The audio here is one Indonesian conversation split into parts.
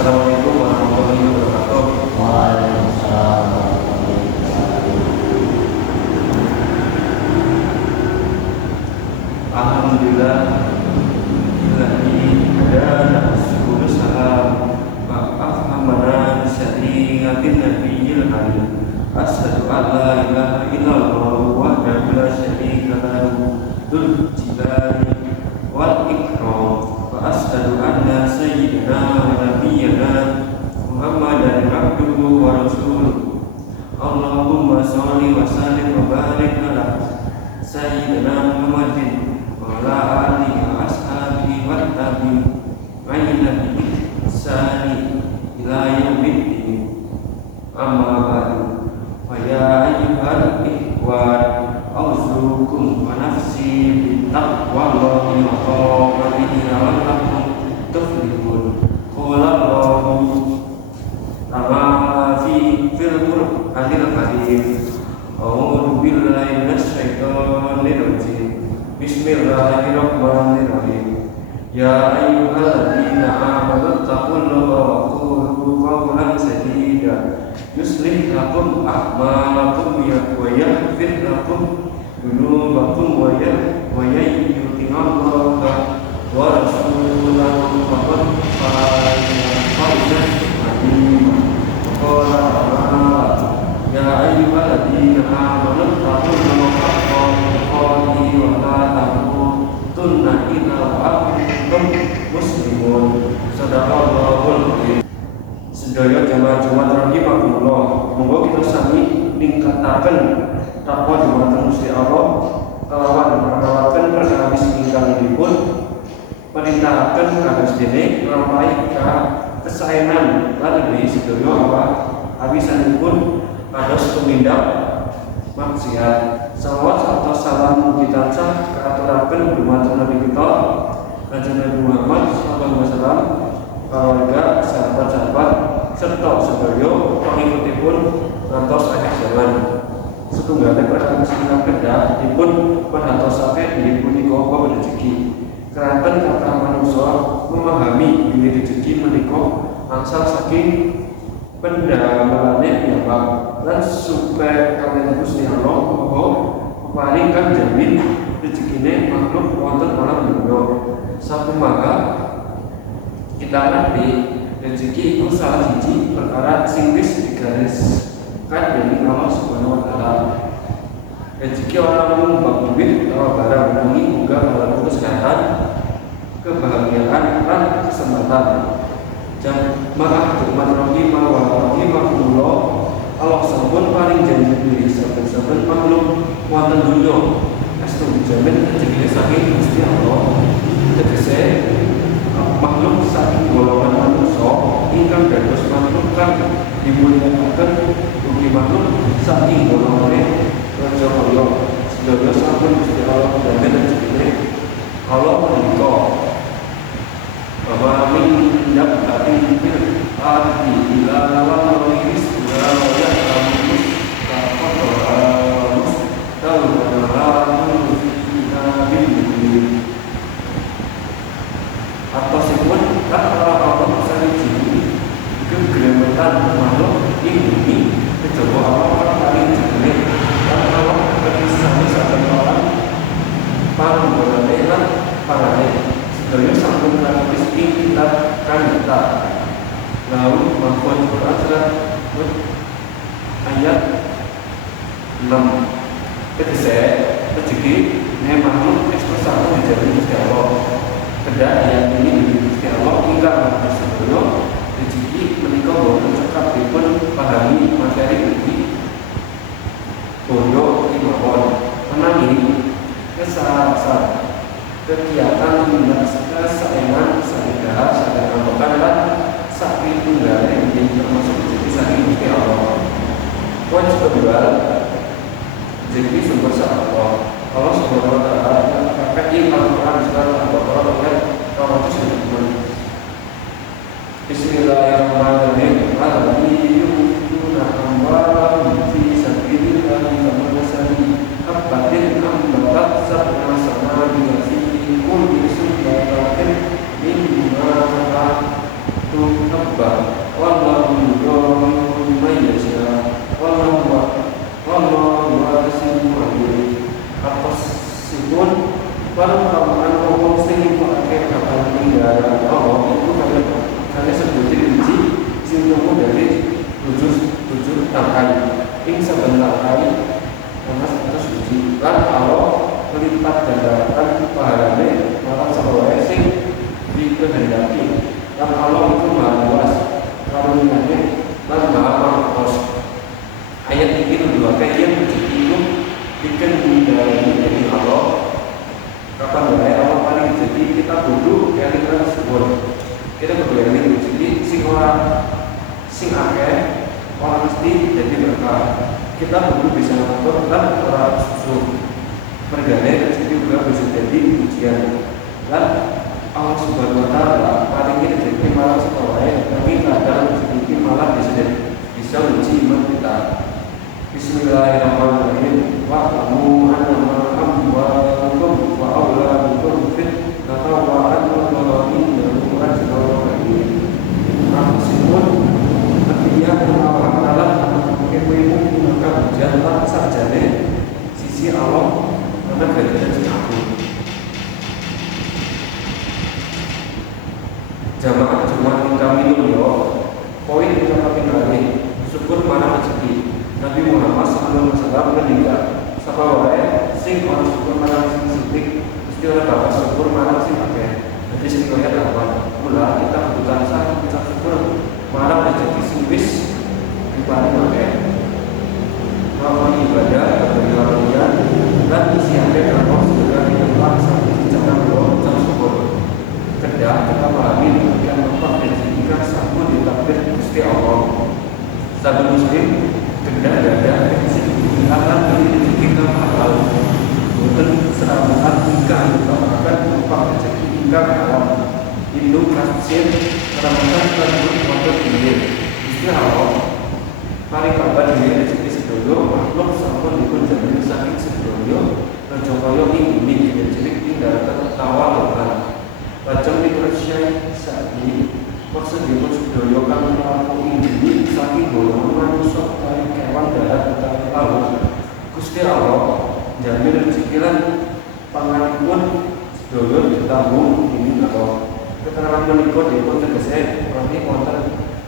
Assalamualaikum warahmatullahi wabarakatuh. Waalaikumsalam warahmatullahi wabarakatuh. Alhamdulillah Ilahi hadana syukur salam Ba'afhamana syari'atin nabiyyil alim. Asyhadu an la ilaha illallah wahdahu la syarika lahu dzul jalali wal ikram. Wa asyhadu anna sayyidina wa nabiyyana Muhammadan abduhu wa rasuluh. Allahumma sholli wa sallim wa barik ala sayyidina Muhammadin wa ala alihi wa ashabihi wa tabi'ina bi ihsani ila yaumiddin. Amma ba'du. Fa ya ayyuhal ikhwan auzukum wa nafsi bittaqwallahi wa qawlihi la'allakum tuflihun. Qala Allahu ta'ala fil Qur'anil karim. A'udzu billahi minasy syaithanir rajim. Bismillahirrahmanirrahim. Ya ayyuhalladzina amanu taqullaha wa qulu qawlan sadida yuslih lakum a'malakum wa yaghfir lakum dhunubakum wa yu'ti'allaha wa rasulahu faqad faza azima. Qala ta'ala ya ayyuhalladzina amanu taqullaha haqqa tuqatih wa la tamutunna illa wa antum muslimun. Shadaqallahul azim. Sedaya jamaah-jamaah rahimahullah, monggo kita sami ningkataken takwa dumateng Gusti Allah kelawan marawatan perkawis ingkang dipun perintahaken kados dene nglampahi kesaenan lan deui sedaya awak awisanipun kados tumindak maksiat. Salawat atau salam mugi tansah kaaturaken dumateng Nabi kita Kanjeng Nabi Muhammad sallallahu alaihi wasallam, keluarga, sahabat-sahabat serta sedaya pengikutipun ngantos akhir zaman. Setunggalipun perkawis ingkang kedah dipun pangatosake inggih punika wau rezeki. Keranten kathah manungsa memahami bilih rezeki menika angsal saking pendamelane piyambak lan supaya kalian Gusti Allah paring kang jamin rezekine makhluk wonten alam dunya. Sapumaha kita ngerti rezeki itu salah siji perkara sing wis digariskan dening Allah Subhanahu wa taala. Rezeki orang mung duit atau barang nanging juga dalam kesehatan, kebahagiaan dan kesempatan. Jamaah umat rahimah wa rahimahullah, Allah sampun paring janji diri saben-saben makhluk wonten dunya astu dijamin rezekine saking Gusti Allah. Tegese makhluk saking golongan manusia ingkang dados makhluk kang dimulyakaken ugi makhluk saking golongane raja kaya sedaya sampun Gusti Allah jamin rezekine. Kalau menika bahwa min dapatin fil ardi ila wa rizq wa ya'lamus taqaddus tawallahu fiha bil atau sipun kata Allah sariji kegremetan makhluk ini kejaba Allah paling jenenge lan Allah berkisah saben orang panggolane lan parane sedaya sampun kalebis ing kitab kanita lalu mahfuz Quran surat ayat 6. Tegese rezeki ne makhluk wis bersatu dijamin Gusti Allah. Kedah yang ini di Gusti Allah ingkang sedaya rezeki menika boten cekap dipun pahami materi iki boyo kemawon menangi kesalahan kegiatan tindak kesayangan sadaya sadaya bukan lan saking tunggale ini termasuk rezeki saking Gusti Allah. Wajib kedua rezeki sumber saka Allah Subhanahu wa taala pakai Al-Qur'an surat Al-Baqarah ayat 209. Bismillahirrahmanirrahim. Al-yuna amwalahum fi sabilillahi kamasali habbatin ambatat sab'a sanabila fi kulli sunnatin mimma habba wallahu yudhillu man yasha wallahu wasi'un alim. Atasipun perumpamaan wong sing pakai kapal tinggalan Allah itu kalian sebutin biji sing nunggu dari tujuh tangkai ing sebentar kali karena 100 biji lan Allah melipat gandakan pahalane malah sebagai sing dikehendaki dan Allah itu maha luas karunia-Nya lan maha pangkos. Ayat ini dua kajian itu bikin menjalani dari Allah kapan mulai Allah paling jadi kita bodoh yang kita sebut kita berdua jadi sing orang sing akeh orang mesti jadi berkah kita bodoh bisa ngatur dan orang susu pergane jadi juga bisa jadi ujian dan Allah Subhanahu wa Ta'ala paling ini jadi malah sekolah tapi kadang sedikit malah bisa uji iman kita. Bismillahirrahmanirrahim. Wa'lamu annama amwalukum wa auladukum fitnatun wa annallaha indahu ajrun karim. Maksudun artinya Allah Ta'ala kepengin menggunakan jalan sajane sisi Allah karena gajian aku. Jamaah kami dulu poin yang kami kali syukur mana rezeki Nabi Muhammad SAW meninggal siapa wae sing orang syukur mana sing sidik mesti orang bapak syukur mana sing pakai jadi sing lihat apa mula kita kebutuhan sah kita syukur mana rezeki sing wis diparing pakai melakukan ibadah berkalian dan isi hati kalau segera ditolak sampai dicatat doa ucap syukur kedah kita pahami akan tempat rezeki sabun ditakdir Gusti Allah sabun muslim kedah dada akan rezeki kita halal bukan serabutan hingga merupakan tempat rezeki hingga halal induk kasir serabutan tersebut waktu hilir Gusti Allah mari kabar diri rezeki sedoyo makhluk sabun dipun jamin saking sedoyo terjongkoyo ini jadi tinggal tertawa lebar Bacang di Persia saat ini maksudipun sedaya kang mlaku ini saking golongan manusia kaya kewan darat utawi laut Gusti Allah jamin rezeki lan panganipun sedaya ditanggung ini atau keterangan menika dipun tegese berarti wonten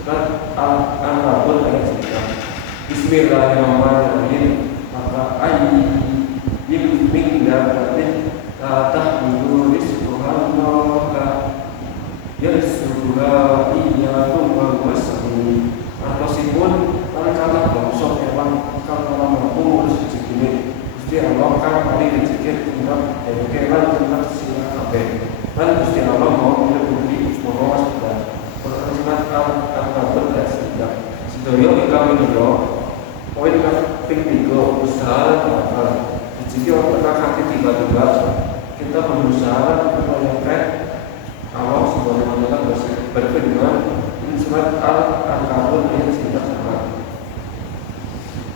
surat Al-Ankabut ayat 3. Bismillahirrahmanirrahim. Maka ayyim min dabatin tahmilu rizqaha yasuruha iyyakum wa wasani artosipun lan kalah bangsa kewan kang ora mampu rezekine Gusti Allah kang paling rezeki tumrap dheweke lan tumrap sira kabeh lan Gusti Allah mau milugi moho waspada perkara Al-Ankabut tidak sedaya ingkang menika poin kaping 3 usaha bakal jika orang hati tiba-tiba kita berusaha supaya Allah Subhanahu wa Ta'ala berfirman di surat Al-Ankabut ayat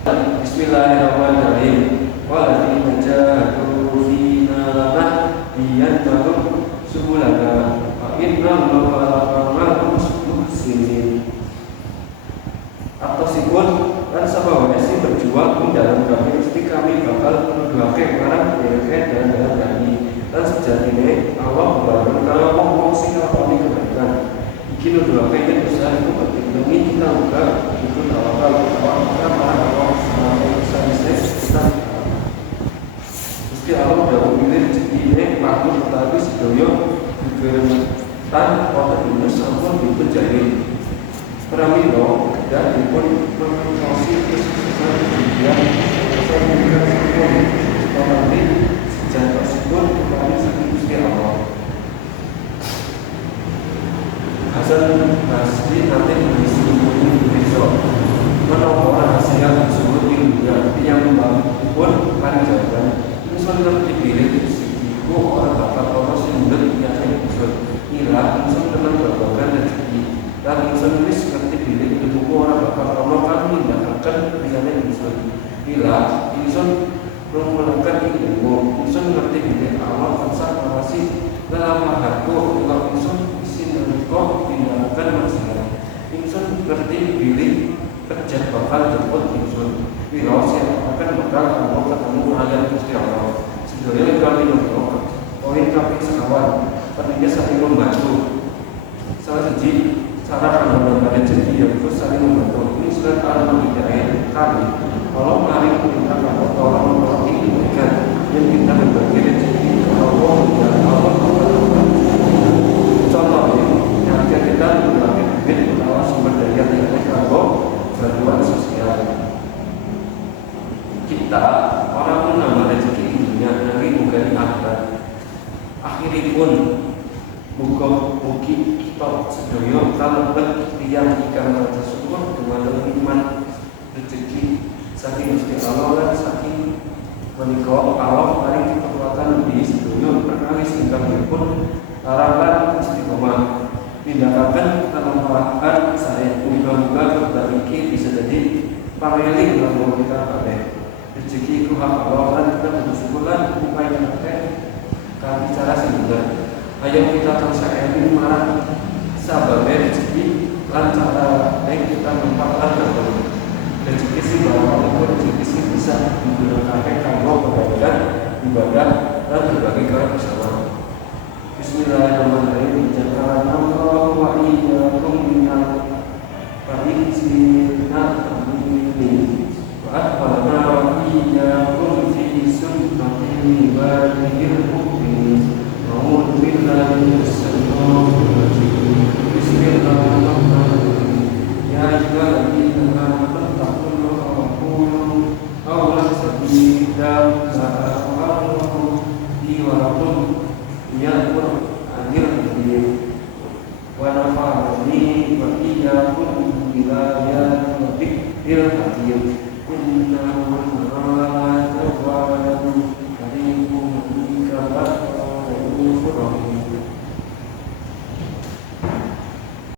9. Bismillahirrahmanirrahim. Walladzina jahadu fina lanahdiyannahum subulana wa innallaha ma'al muhsinin. Atasipun dan sahabat si berjuang di dalam kami mesti kami bakal menuduhake marang dheweke dan dalam kami dan sejatine Allah bareng kalau ngomong sing nglakoni kebaikan iki nuduhake yen usaha itu berlindungi kita juga itu tawakal kita marang Allah sampai bisa Gusti Allah udah memilih rezeki makhluk tapi sedaya digerentan kota dunia sampun dipenjari Pramila dan dipun mengkosi kesuksesan dunia saya memberikan sebuah seperti sejarah tersebut kembali saking Gusti Allah. Hasan Basri nanti mengisi ilmu besok menolong rahasia tersebut di dunia yang membangun pun paling jawaban ini sudah dipilih siku orang bapak orang sindur biasanya besok inilah insun dengan berbagai rezeki dan insun ini seperti pilih ilmu orang bapak Allah kan mengindahkan biasanya insun bila insun melakukan ilmu insun ngerti pilih Allah ansar masih dalam mahaku kalau insun isin dan kau tindakan masih kerja bakal jemput ingsun wira akan bakal kamu ketemu kalian Gusti Allah sedaya kami nonton poin kami sekawan pentingnya saling membantu salah siji cara mendapatkan rezeki yaitu saling membantu ini surat Al-Maidah kami Allah mari kita kalau tolong menolong ini mereka yang kita berbagi rezeki Allah ya Allah contoh yang kita berbagi duit atau sumber daya yang kita bantuan sosial kita orang menambah rezeki di dunia nanti bukan di akhirat akhirnya pun mugi kita sedaya kalebet tiyang ingkang maca syukur dumateng iman rezeki saking Gusti Allah lan saking menika Allah paring kekuatan lebih sedaya perkawis ingkang pun larangan istiqomah tindakan kemanfaatan saya muga-muga kita iki bisa jadi pameling lamun kita kabeh rezeki ku hak Allah lan kita bersyukur lan upaya kita kan bicara sehingga ayo kita tansah eling marang sababe rezeki lan cara baik kita manfaatkan rezeki sih bahwa rezeki sih bisa digunakan kanggo kebaikan ibadah dan berbagai cara bersama. Bismillahirrahmanirrahim. Jazakallahu wa iyyakum minal faizina amin. Wa akhbarna wa iyyakum fi sunnatin baligil mu'min. A'udzu billahi minasyaitonir rajim. Bismillahirrahmanirrahim. Ya ayyuhalladzina amanu taqullaha wa qulu qawlan sadida sa'allahu wa lakum ya'mur anil ma'ruf wa nafa'ani wa iyyakum ila dzikril hakim innahu la tawwabun karimun kafara